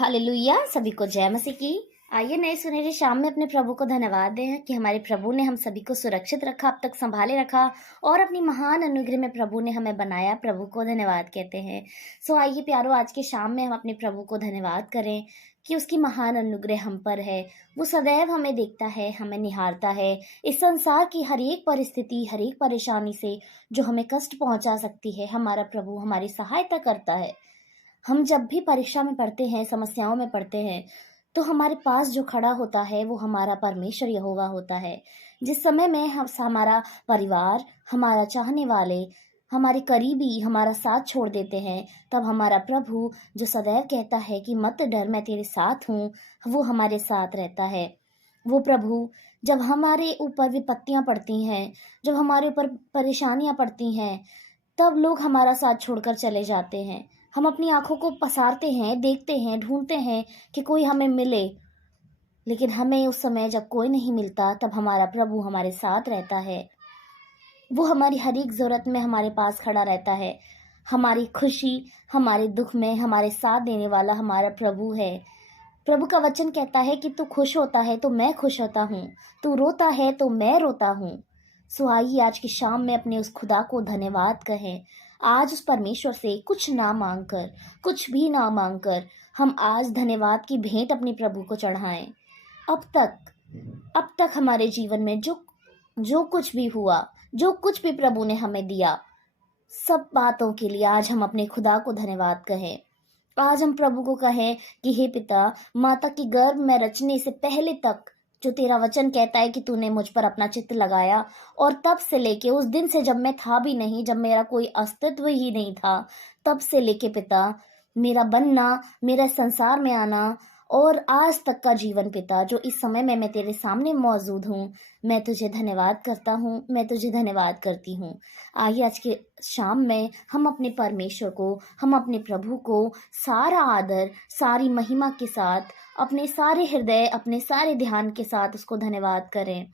Hallelujah. सभी को जय मसीह की। आइए नए सुनहरी शाम में अपने प्रभु को धन्यवाद दें कि हमारे प्रभु ने हम सभी को सुरक्षित रखा, अब तक संभाले रखा और अपनी महान अनुग्रह में प्रभु ने हमें बनाया। प्रभु को धन्यवाद कहते हैं। आइए प्यारो, आज के शाम में हम अपने प्रभु को धन्यवाद करें कि उसकी महान अनुग्रह हम पर है। वो सदैव हमें देखता है, हमें निहारता है। इस संसार की हर एक परिस्थिति, हर एक परेशानी से जो हमें कष्ट पहुंचा सकती है, हमारा प्रभु हमारी सहायता करता है। हम जब भी परीक्षा में पढ़ते हैं, समस्याओं में पढ़ते हैं, तो हमारे पास जो खड़ा होता है वो हमारा परमेश्वर यहोवा होता है। जिस समय में हमारा परिवार, हमारा चाहने वाले, हमारे करीबी हमारा साथ छोड़ देते हैं, तब हमारा प्रभु जो सदैव कहता है कि मत डर, मैं तेरे साथ हूँ, वो हमारे साथ रहता है। वो प्रभु जब हमारे ऊपर विपत्तियां पड़ती हैं, जब हमारे ऊपर परेशानियां पड़ती हैं, तब लोग हमारा साथ छोड़कर चले जाते हैं। हम अपनी आंखों को पसारते हैं, देखते हैं, ढूंढते हैं कि कोई हमें मिले, लेकिन हमें उस समय जब कोई नहीं मिलता, तब हमारा प्रभु हमारे साथ रहता है। वो हमारी हर एक जरूरत में हमारे पास खड़ा रहता है। हमारी खुशी, हमारे दुख में हमारे साथ देने वाला हमारा प्रभु है। प्रभु का वचन कहता है कि तू खुश होता है तो मैं खुश होता हूँ, तू रोता है तो मैं रोता हूँ। आइए आज की शाम में अपने उस खुदा को धन्यवाद कहें। आज उस परमेश्वर से कुछ ना मांगकर, कुछ भी ना मांगकर, हम आज धन्यवाद की भेंट अपने प्रभु को चढ़ाएं। अब तक हमारे जीवन में जो कुछ भी हुआ, जो कुछ भी प्रभु ने हमें दिया, सब बातों के लिए आज हम अपने खुदा को धन्यवाद कहें। आज हम प्रभु को कहें कि हे पिता, माता की गर्भ में रचने से पहले तक जो तेरा वचन कहता है कि तूने मुझ पर अपना चित्त लगाया, और तब से लेके उस दिन से जब मैं था भी नहीं, जब मेरा कोई अस्तित्व ही नहीं था, तब से लेके पिता मेरा बनना, मेरा संसार में आना और आज तक का जीवन पिता, जो इस समय में मैं तेरे सामने मौजूद हूँ, मैं तुझे धन्यवाद करता हूँ, मैं तुझे धन्यवाद करती हूँ। आइए आज के शाम में हम अपने परमेश्वर को, हम अपने प्रभु को सारा आदर, सारी महिमा के साथ, अपने सारे हृदय, अपने सारे ध्यान के साथ उसको धन्यवाद करें।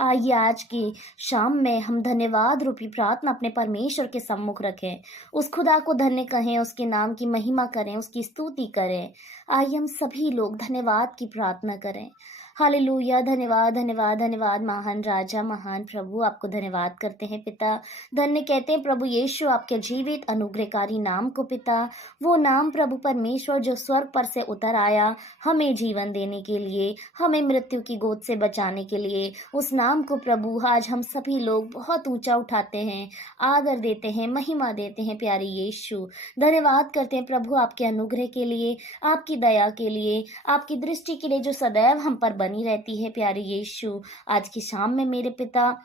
आइए आज की शाम में हम धन्यवाद रूपी प्रार्थना अपने परमेश्वर के सम्मुख रखें। उस खुदा को धन्य कहें, उसके नाम की महिमा करें, उसकी स्तुति करें। आइए हम सभी लोग धन्यवाद की प्रार्थना करें। हालेलुया। धन्यवाद धन्यवाद धन्यवाद महान राजा, महान प्रभु, आपको धन्यवाद करते हैं पिता। धन्य कहते हैं प्रभु यीशु आपके जीवित अनुग्रहकारी नाम को पिता। वो नाम प्रभु परमेश्वर जो स्वर्ग पर से उतर आया हमें जीवन देने के लिए, हमें मृत्यु की गोद से बचाने के लिए, उस नाम को प्रभु आज हम सभी लोग बहुत ऊंचा उठाते हैं, आदर देते हैं, महिमा देते हैं। प्यारे यीशु, धन्यवाद करते हैं प्रभु आपके अनुग्रह के लिए, आपकी दया के लिए, आपकी दृष्टि के लिए जो सदैव हम पर बनी रहती है। प्यारे यीशु, आज की शाम में मेरे पिता,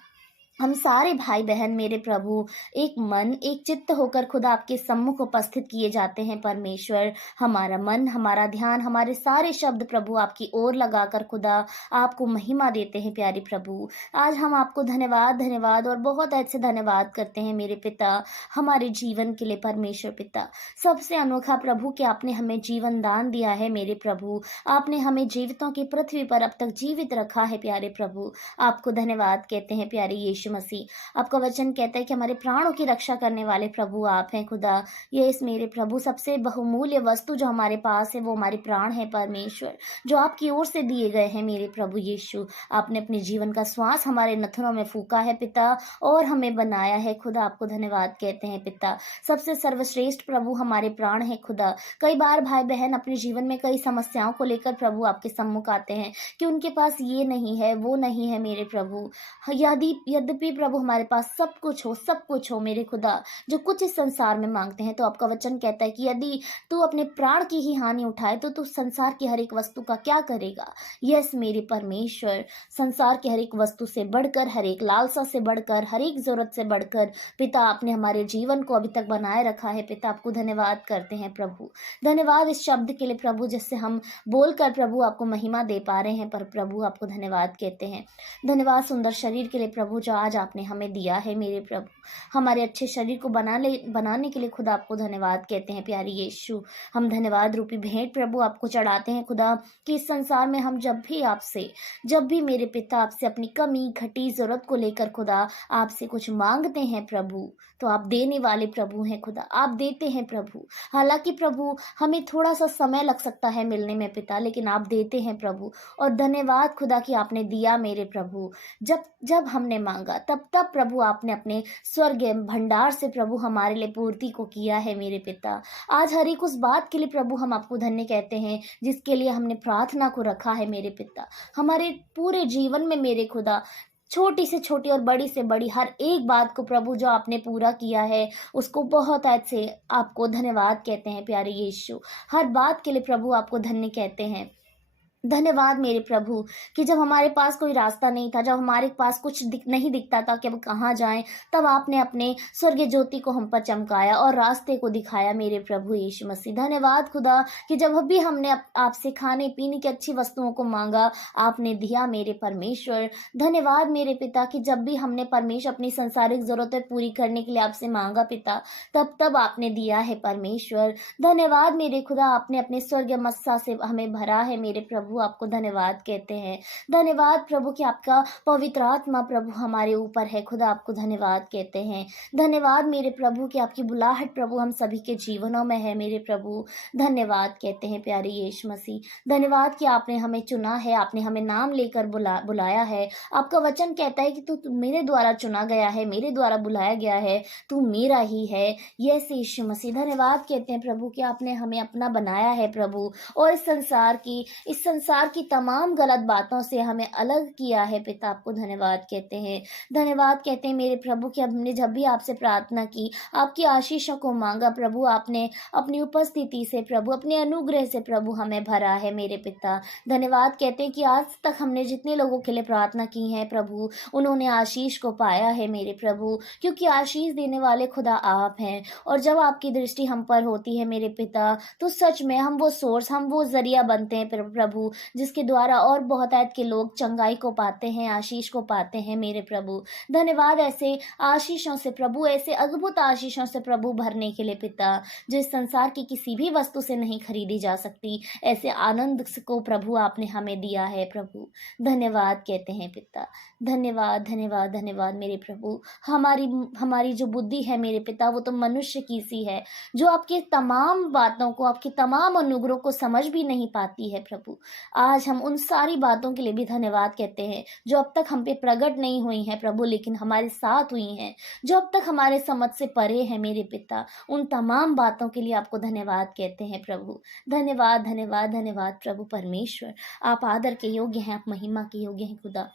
हम सारे भाई बहन मेरे प्रभु एक मन एक चित्त होकर खुदा आपके सम्मुख उपस्थित किए जाते हैं। परमेश्वर, हमारा मन, हमारा ध्यान, हमारे सारे शब्द प्रभु आपकी ओर लगाकर खुदा आपको महिमा देते हैं। प्यारे प्रभु, आज हम आपको धन्यवाद धन्यवाद और बहुत ऐसे धन्यवाद करते हैं मेरे पिता, हमारे जीवन के लिए। परमेश्वर पिता, सबसे अनोखा प्रभु कि आपने हमें जीवन दान दिया है मेरे प्रभु, आपने हमें जीवितों की पृथ्वी पर अब तक जीवित रखा है। प्यारे प्रभु, आपको धन्यवाद कहते हैं। प्यारे यीशु मसीह, आपका वचन कहता है कि हमारे प्राणों की रक्षा करने वाले प्रभु आप हैं खुदा। ये इस मेरे प्रभु सबसे बहुमूल्य वस्तु जो हमारे पास है वो हमारे प्राण है परमेश्वर, जो आपकी ओर से दिए गए हैं मेरे प्रभु यीशु। आपने अपने जीवन का श्वास हमारे नथनों में फूका है पिता और हमें बनाया है खुदा। आपको धन्यवाद कहते हैं पिता। सबसे सर्वश्रेष्ठ प्रभु हमारे प्राण है खुदा। कई बार भाई बहन अपने जीवन में कई समस्याओं को लेकर प्रभु आपके सम्मुख आते हैं कि उनके पास ये नहीं है, वो नहीं है मेरे प्रभु। यद्यपि प्रभु हमारे पास सब कुछ हो मेरे खुदा, जो कुछ इस संसार में मांगते हैं, तो आपका वचन कहता है कि यदि तू अपने प्राण की ही हानि उठाए तो तू संसार की हर एक वस्तु का क्या करेगा। यस मेरे परमेश्वर, संसार की हर एक वस्तु से बढ़कर, हर एक लालसा से बढ़कर, हर एक जरूरत से बढ़कर पिता आपने हमारे जीवन को अभी तक बनाए रखा है पिता। आपको धन्यवाद करते हैं प्रभु। धन्यवाद इस शब्द के लिए प्रभु, जिससे हम बोलकर प्रभु आपको महिमा दे पा रहे हैं। पर प्रभु आपको धन्यवाद कहते हैं। धन्यवाद सुंदर शरीर के लिए प्रभु, जो आज आपने हमें दिया है मेरे प्रभु। हमारे अच्छे शरीर को बनाने के लिए खुदा आपको धन्यवाद कहते हैं प्यारे यीशु। हम धन्यवाद रूपी भेंट प्रभु आपको चढ़ाते हैं खुदा, कि इस संसार में हम जब भी मेरे पिता आपसे अपनी कमी घटी ज़रूरत को लेकर खुदा आपसे कुछ मांगते हैं प्रभु, तो आप देने वाले प्रभु हैं खुदा, आप देते हैं प्रभु। हालांकि प्रभु हमें थोड़ा सा समय लग सकता है मिलने में पिता, लेकिन आप देते हैं प्रभु। और धन्यवाद खुदा कि आपने दिया मेरे प्रभु। जब जब हमने मांगा तब तब प्रभु आपने अपने स्वर्ग भंडार से प्रभु हमारे लिए पूर्ति को किया है मेरे पिता। आज हर एक उस बात के लिए प्रभु हम आपको धन्य कहते हैं जिसके लिए हमने प्रार्थना को रखा है मेरे पिता। हमारे पूरे जीवन में मेरे खुदा छोटी से छोटी और बड़ी से बड़ी हर एक बात को प्रभु जो आपने पूरा किया है उसको बहुत आज से आपको धन्यवाद कहते हैं प्यारे यीशु। हर बात के लिए प्रभु आपको धन्य कहते हैं। धन्यवाद मेरे प्रभु कि जब हमारे पास कोई रास्ता नहीं था, जब हमारे पास कुछ नहीं दिखता था कि अब कहाँ जाएं, तब आपने अपने स्वर्गीय ज्योति को हम पर चमकाया और रास्ते को दिखाया मेरे प्रभु यीशु मसीह। धन्यवाद खुदा कि जब भी हमने आपसे खाने पीने की अच्छी वस्तुओं को मांगा आपने दिया मेरे परमेश्वर। धन्यवाद मेरे पिता कि जब भी हमने परमेश्वर अपनी संसारिक जरूरतें पूरी करने के लिए आपसे मांगा पिता, तब आपने दिया है परमेश्वर। धन्यवाद मेरे खुदा, आपने अपने स्वर्गीय मस्सा से हमें भरा है मेरे प्रभु, आपको धन्यवाद कहते हैं। धन्यवाद प्रभु कि आपका पवित्र आत्मा प्रभु हमारे ऊपर है खुदा, आपको धन्यवाद कहते हैं। धन्यवाद मेरे प्रभु कि आपकी बुलाहट प्रभु हम सभी के जीवनों में है मेरे प्रभु। धन्यवाद कहते हैं प्यारे यीशु मसीह। धन्यवाद कि आपने हमें चुना है, आपने हमें नाम लेकर बुलाया है। आपका वचन कहता है कि तू मेरे द्वारा चुना गया है, मेरे द्वारा बुलाया गया है, तू मेरा ही है। यस यीशु मसीह। धन्यवाद कहते हैं प्रभु कि आपने हमें अपना बनाया है प्रभु, और इस संसार की तमाम गलत बातों से हमें अलग किया है पिता, आपको धन्यवाद कहते हैं। धन्यवाद कहते हैं मेरे प्रभु कि हमने जब भी आपसे प्रार्थना की, आपकी आशीषों को मांगा प्रभु, आपने अपनी उपस्थिति से प्रभु, अपने अनुग्रह से प्रभु हमें भरा है मेरे पिता। धन्यवाद कहते हैं कि आज तक हमने जितने लोगों के लिए प्रार्थना की है प्रभु, उन्होंने आशीष को पाया है मेरे प्रभु, क्योंकि आशीष देने वाले खुदा आप हैं। और जब आपकी दृष्टि हम पर होती है मेरे पिता, तो सच में हम वो सोर्स, हम वो जरिया बनते हैं प्रभु, जिसके द्वारा और बहुत ऐत के लोग चंगाई को पाते हैं, आशीष को पाते हैं मेरे प्रभु। धन्यवाद ऐसे आशीषों से प्रभु, ऐसे अद्भुत आशीषों से प्रभु भरने के लिए पिता, जो इस संसार की किसी भी वस्तु से नहीं खरीदी जा सकती। ऐसे आनंद को प्रभु आपने हमें दिया है प्रभु। धन्यवाद कहते हैं पिता। धन्यवाद धन्यवाद धन्यवाद मेरे प्रभु। हमारी जो बुद्धि है मेरे पिता, वो तो मनुष्य की सी है, जो आपके तमाम बातों को, आपके तमाम अनुग्रह को समझ भी नहीं पाती है प्रभु। आज हम उन सारी बातों के लिए भी धन्यवाद कहते हैं जो अब तक हम पे प्रकट नहीं हुई हैं प्रभु, लेकिन हमारे साथ हुई हैं, जो अब तक हमारे समझ से परे हैं मेरे पिता। उन तमाम बातों के लिए आपको धन्यवाद कहते हैं प्रभु। धन्यवाद धन्यवाद धन्यवाद प्रभु परमेश्वर। आप आदर के योग्य हैं, आप महिमा के योग्य हैं खुदा।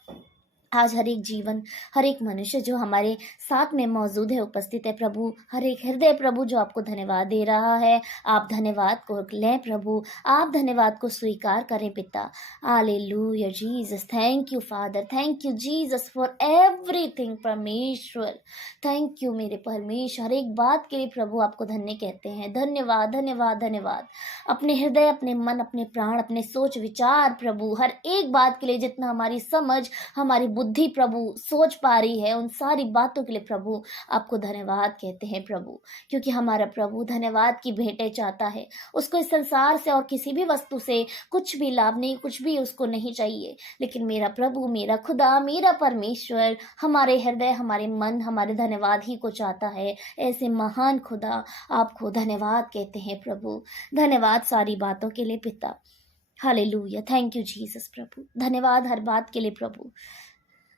आज हर एक जीवन, हर एक मनुष्य जो हमारे साथ में मौजूद है, उपस्थित है प्रभु, हर एक हृदय प्रभु जो आपको धन्यवाद दे रहा है, आप धन्यवाद को लें प्रभु, आप धन्यवाद को स्वीकार करें पिता। Hallelujah Jesus, thank you father, thank you Jesus for everything परमेश्वर। थैंक यू मेरे परमेश्वर, हर एक बात के लिए प्रभु आपको धन्य कहते हैं। धन्यवाद धन्यवाद धन्यवाद। अपने हृदय, अपने मन, अपने प्राण, अपने सोच विचार प्रभु, हर एक बात के लिए जितना हमारी समझ, हमारी बुद्धि प्रभु सोच पा रही है, उन सारी बातों के लिए प्रभु आपको धन्यवाद कहते हैं प्रभु, क्योंकि हमारा प्रभु धन्यवाद की भेंटें चाहता है। उसको इस संसार से और किसी भी वस्तु से कुछ भी लाभ नहीं, कुछ भी उसको नहीं चाहिए, लेकिन मेरा प्रभु, मेरा खुदा, मेरा परमेश्वर हमारे हृदय, हमारे मन, हमारे धन्यवाद ही को चाहता है। ऐसे महान खुदा आपको धन्यवाद कहते हैं प्रभु। धन्यवाद सारी बातों के लिए पिता। हालेलुया, थैंक यू जीसस प्रभु। धन्यवाद हर बात के लिए प्रभु।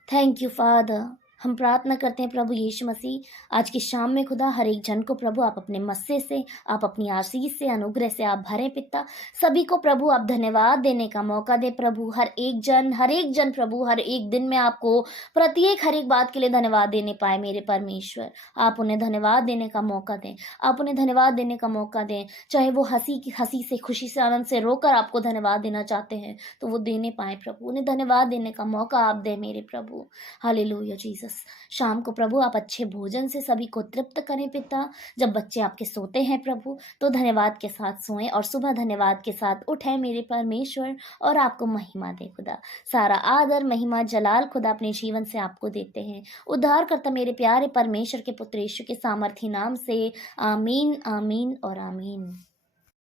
Thank you father. हम प्रार्थना करते हैं प्रभु यीशु मसीह, आज की शाम में खुदा हर एक जन को प्रभु आप अपने मस्से से, आप अपनी आशीष से, अनुग्रह से आप भरें पिता। सभी को प्रभु आप धन्यवाद देने का मौका दे प्रभु। हर एक जन प्रभु हर एक दिन में आपको प्रत्येक हर एक बात के लिए धन्यवाद देने पाए मेरे परमेश्वर। आप उन्हें धन्यवाद देने का मौका दें, आप उन्हें धन्यवाद देने का मौका दें। चाहे वो हंसी से, खुशी से, आनंद से रोकर आपको धन्यवाद देना चाहते हैं तो वो देने पाए प्रभु। उन्हें धन्यवाद देने का मौका आप दें मेरे प्रभु। हालेलुया जीसस, शाम को प्रभु आप अच्छे भोजन से सभी को तृप्त करें पिता। जब बच्चे आपके सोते हैं प्रभु, तो धन्यवाद के साथ सोएं और सुबह धन्यवाद के साथ उठें मेरे परमेश्वर, और आपको महिमा दे खुदा। सारा आदर महिमा जलाल खुदा अपने जीवन से आपको देते हैं। उद्धार करता मेरे प्यारे परमेश्वर के पुत्र यीशु के सामर्थी नाम से, आमीन आमीन और आमीन।